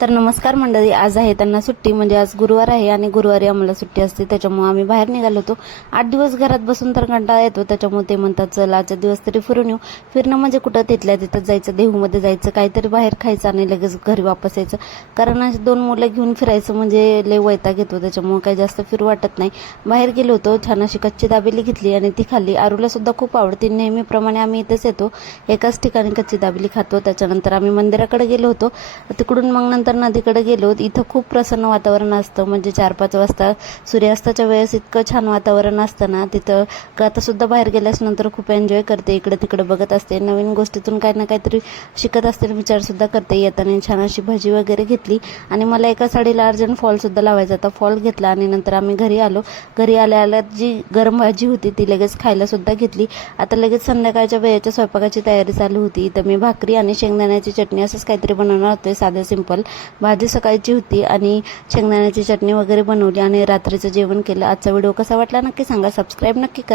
तर नमस्कार मंडळी, आज आहे त्यांना सुट्टी, म्हणजे आज गुरुवार आहे आणि गुरुवारी आम्हाला सुट्टी असते, त्याच्यामुळे आम्ही बाहेर निघालो होतो। 8 दिवस घरात बसून तर कंटाळा येतो, त्याच्यामुळे ते म्हणतात चला आजच्या दिवस तरी फिरून येऊ। फिरणं म्हणजे कुठं तिथल्या तिथं जायचं, देहूमध्ये जायचं, काहीतरी बाहेर खायचं आणि लगेच घरी वापस यायचं। कारण अशी 2 मुलं घेऊन फिरायचं म्हणजे लय वैताग येतो, त्याच्यामुळे काही जास्त फिरू वाटत नाही। बाहेर गेलो होतो, छान अशी कच्ची दाबेली घेतली आणि ती खाल्ली। आरूला सुद्धा खूप आवडते, नेहमीप्रमाणे आम्ही इथेच येतो, एकाच ठिकाणी कच्ची दाबेली खातो। त्याच्यानंतर आम्ही मंदिराकडे गेलो होतो, तिकडून मग नंतर नदीकडे गेलो। इथं खूप प्रसन्न वातावरण असतं, म्हणजे 4-5 वाजता सूर्यास्ताच्या वेळेस इतकं छान वातावरण असतं ना तिथं, आता सुद्धा बाहेर गेल्यास नंतर खूप एन्जॉय करते, इकडे तिकडे बघत असते, नवीन गोष्टीतून काही ना काहीतरी शिकत असते, विचार सुद्धा करते। येताना छान अशी भजी वगैरे घेतली आणि मला एका साडीला अर्जंट फॉल सुद्धा लावायचा होता, फॉल घेतला आणि नंतर आम्ही घरी आलो। घरी आल्या जी गरम भाजी होती ती लगेच खायला सुद्धा घेतली। आता लगेच संध्याकाळच्या वेळेच्या स्वयंपाकाची तयारी चालू होती, तर मी भाकरी आणि शेंगदाण्याची चटणी असंच काहीतरी बनवणार होते, साधं सिंपल। भाजी सकाळची होती आणि शेंगदाण्याची चटणी वगैरे बनवली आणि रात्रीचं जेवण केलं। आजचा व्हिडिओ कसा वाटला नक्की सांगा, सबस्क्राईब नक्की करा।